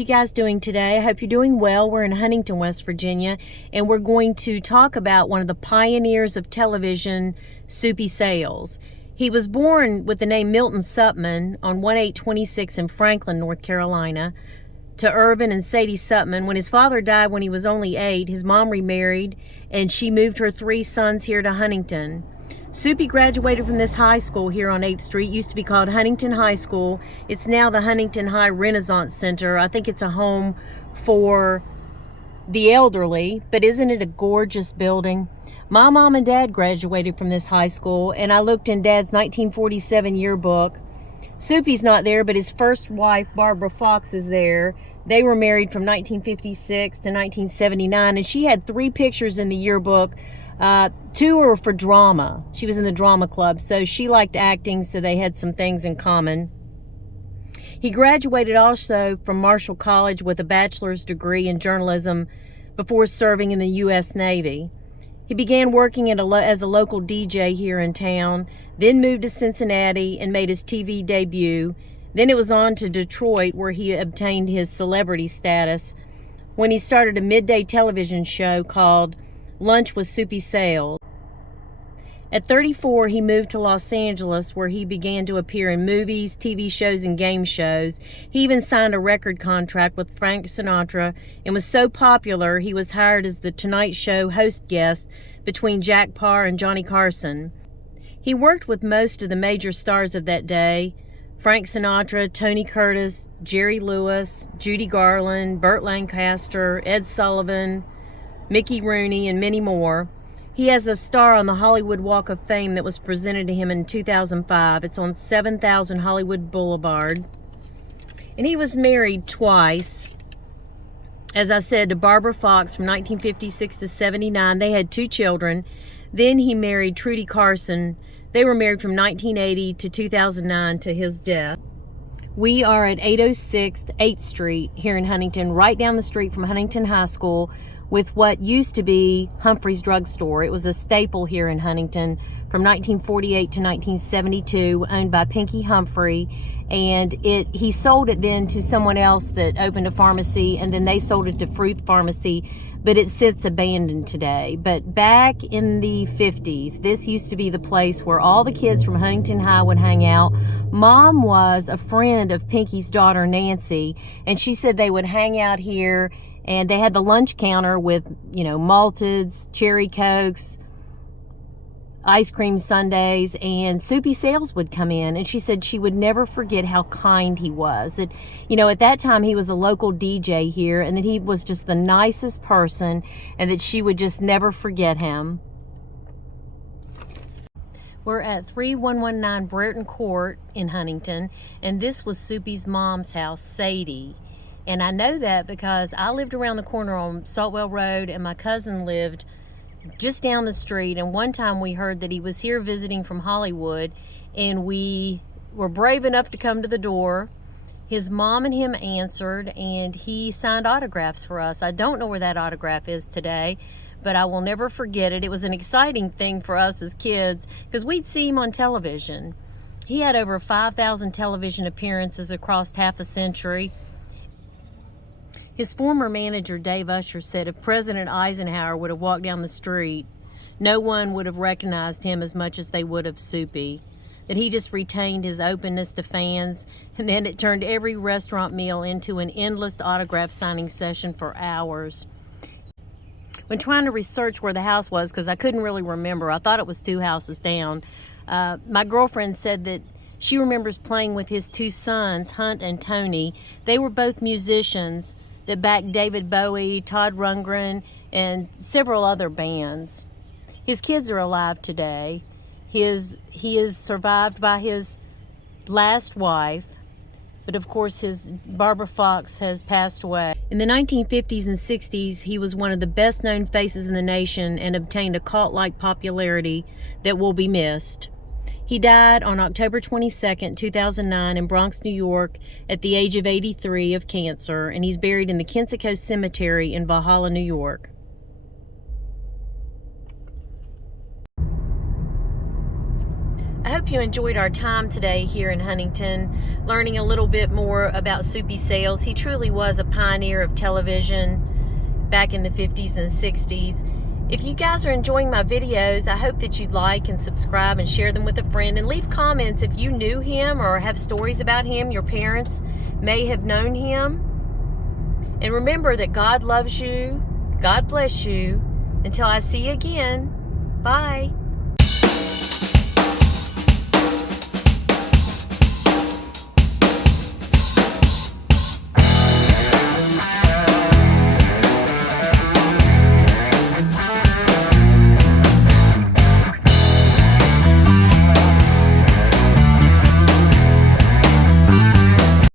you guys doing today? I hope you're doing well. We're in Huntington, West Virginia, and we're going to talk about one of the pioneers of television, Soupy Sales. He was born with the name Milton Supman on 1/8/26 in Franklin, North Carolina, to Irvin and Sadie Supman. When his father died when he was only 8, his mom remarried, and she moved her 3 sons here to Huntington. Soupy graduated from this high school here on 8th Street. It used to be called Huntington High School. It's now the Huntington High Renaissance Center. I think it's a home for the elderly, but isn't it a gorgeous building? My mom and dad graduated from this high school, and I looked in Dad's 1947 yearbook. Soupy's not there, but his first wife, Barbara Fox, is there. They were married from 1956 to 1979, and she had 3 pictures in the yearbook. 2 were for drama. She was in the drama club, so she liked acting, so they had some things in common. He graduated also from Marshall College with a bachelor's degree in journalism before serving in the U.S. Navy. He began working as a local DJ here in town, then moved to Cincinnati and made his TV debut. Then it was on to Detroit, where he obtained his celebrity status when he started a midday television show called Lunch with Soupy Sales. At 34, he moved to Los Angeles, where he began to appear in movies, TV shows, and game shows. He even signed a record contract with Frank Sinatra and was so popular he was hired as the Tonight Show host guest between Jack Paar and Johnny Carson. He worked with most of the major stars of that day: Frank Sinatra, Tony Curtis, Jerry Lewis, Judy Garland, Burt Lancaster, Ed Sullivan, Mickey Rooney, and many more. He has a star on the Hollywood Walk of Fame that was presented to him in 2005. It's on 7000 Hollywood Boulevard. And he was married twice. As I said, to Barbara Fox from 1956 to 79. They had 2 children. Then he married Trudy Carson. They were married from 1980 to 2009 to his death. We are at 806 8th Street here in Huntington, right down the street from Huntington High School, with what used to be Humphrey's Drug Store. It was a staple here in Huntington from 1948 to 1972, owned by Pinky Humphrey, and he sold it then to someone else that opened a pharmacy, and then they sold it to Fruth Pharmacy, but it sits abandoned today. But back in the 50s, this used to be the place where all the kids from Huntington High would hang out. Mom was a friend of Pinky's daughter, Nancy, and she said they would hang out here, and they had the lunch counter with, malteds, cherry cokes, ice cream sundaes, and Soupy Sales would come in, and she said she would never forget how kind he was. That, at that time he was a local DJ here, and that he was just the nicest person, and that she would just never forget him. We're at 3119 Brereton Court in Huntington, and this was Soupy's mom's house, Sadie. And I know that because I lived around the corner on Saltwell Road, and my cousin lived just down the street. And one time we heard that he was here visiting from Hollywood, and we were brave enough to come to the door. His mom and him answered, and he signed autographs for us. I don't know where that autograph is today, but I will never forget it. It was an exciting thing for us as kids because we'd see him on television. He had over 5,000 television appearances across half a century. His former manager, Dave Usher, said if President Eisenhower would have walked down the street, no one would have recognized him as much as they would have Soupy. That he just retained his openness to fans, and then it turned every restaurant meal into an endless autograph signing session for hours. When trying to research where the house was, because I couldn't really remember, I thought it was 2 houses down, my girlfriend said that she remembers playing with his 2 sons, Hunt and Tony. They were both musicians that backed David Bowie, Todd Rundgren, several other bands. His kids are alive today. He is survived by his last wife, but of course his Barbara Fox has passed away. In the 1950s and 60s, he was one of the best known faces in the nation and obtained a cult-like popularity that will be missed. He died on October 22nd, 2009 in Bronx, New York at the age of 83 of cancer, and he's buried in the Kensico Cemetery in Valhalla, New York. I hope you enjoyed our time today here in Huntington, learning a little bit more about Soupy Sales. He truly was a pioneer of television back in the 50s and 60s. If you guys are enjoying my videos, I hope that you'd like and subscribe and share them with a friend, and leave comments if you knew him or have stories about him. Your parents may have known him. And remember that God loves you. God bless you. Until I see you again, bye.